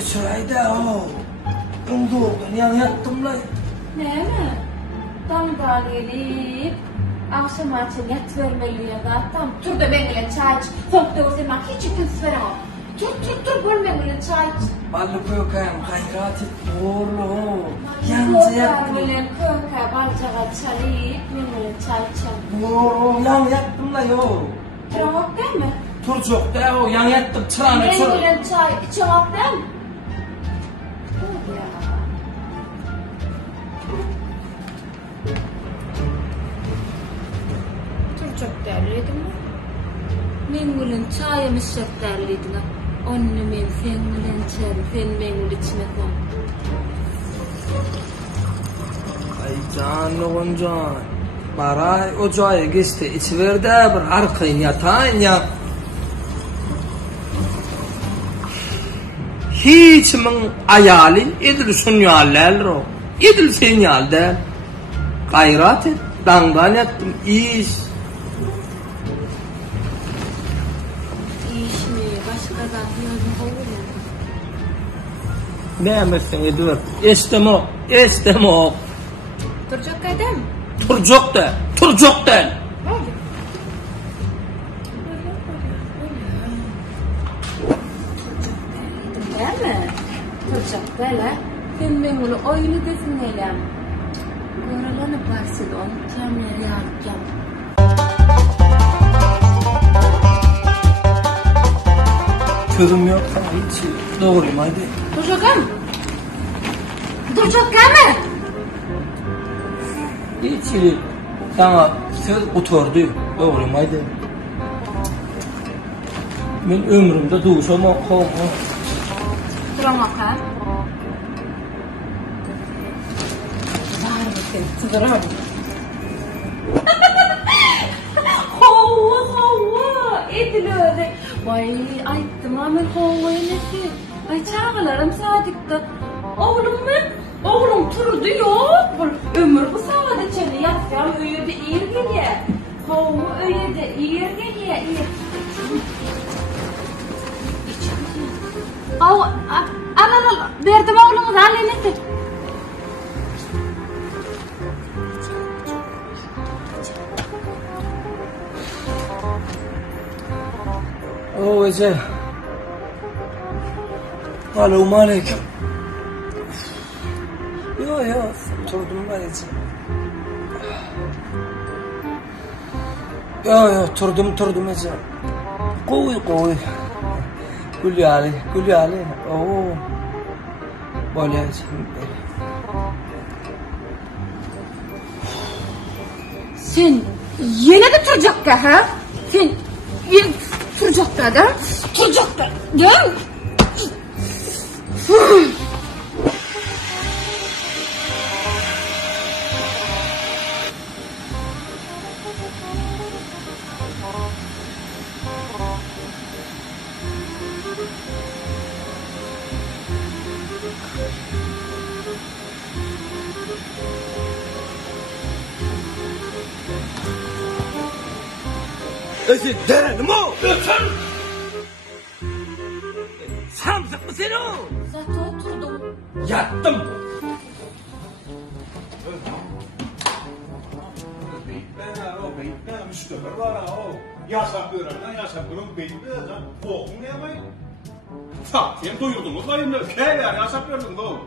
Şurayda o. Umduğun yan yattım lan. Ne mi? Damdan gelip akşam açın yat vermeliye zaten. Tur da benimle çay iç. Fok da o zaman hiç ikiniz veremem. Tur benimle çay iç. Ballı kökayım gayrat et. Oğlu. Yanca yattım. Böyle köke balcağa çalıp benimle çay içelim. Oğlu yan yattım lan yo. Çıramak değil mi? Tur çok da o yan yattım çırağını çır. Benimle çay içemek değil mi? Çok değerliydim mi? Men bilen çayımız çok değerliydi mi? Onu men sen bilen çayım, sen benim içine koy. Ay canlı can. Baray ocağa geçti. İçiverde bir arkayın yatağın ya. Hiçmin ayali edil şunyallar o. Edil senyalda. Gayrat et. Dandan yattım. İş. Başkadan yazım olur mu? Ne emersin ediyor? İsteme o. Turcak kadem? Turcak da. Değil mi? Turcak böyle. Sen ben bunu oyunu desin neylem. Oralanı Barcelon, Terminali yapacağım. Körüm yok. Hiç doğruyum hadi. Turcak mı? Hiç sana söz oturdu. Doğruyum hadi. Ben ömrümde duşam okum. Duramak ha? Var mısın? Tıvırım. Hova. Edilöre. Vay ayttım ama hova nesi. Ay çağılarım sadıkta. Oğlum turdu yok. Ömür bu sağda çene yapacağım. Öyede iyi geliyor. Hova öyede iyi geliyor. Al. Verdim oğlumu da annesi. O ece. Aleyküm aleyküm. Yo oturdum ben ece. Yo oturdum ece. Koy. Gül yali. Oo. Böyle Sen yine de Turcak ha? Sen yine Turcak da. Gel. Derim o. Götür. Samsık mı seni o? Zaten oturdum. Yattım. Beytler müşteri var o. Yasak öğrenen beytler. Korkun ne yapayım? Fatih'im doyurdunuz dayımla. Keyler yasak öğrendin o.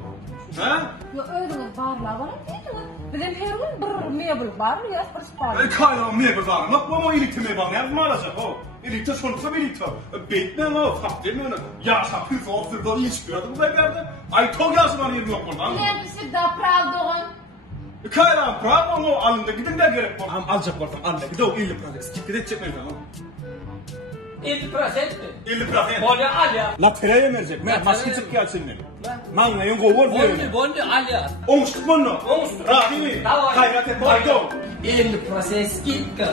Ha? Ya öyle barlar var değil mi? Bizim her gün bir mebel var ya bir Kaynağı mebel var. Bak ama ilikte mebel ne yapma alacak o. İlikte sonuçta ilikte. Beytler o. Fatih'im öyle. Yasak püf o. Fırdan hiç gördüm bu evlerde. Ay tog yazılan yerim yok buradan. Ne bir da pravda Kaynağı pravda o. Alında gidin de gerek var. Alacak varsa alında. Bir de o 50%. Skipte de çekmeyin tamam. 50% mi? 50%. Bolya alya. La tereye verecek. Ben maske çık gelsin ne? Man ne yongo var diyor. Bolya alya. Olmuştuk bunu. Olmuştuk. Rahat mi? Tamam. Hayrat et. Haydo. 50% gitti.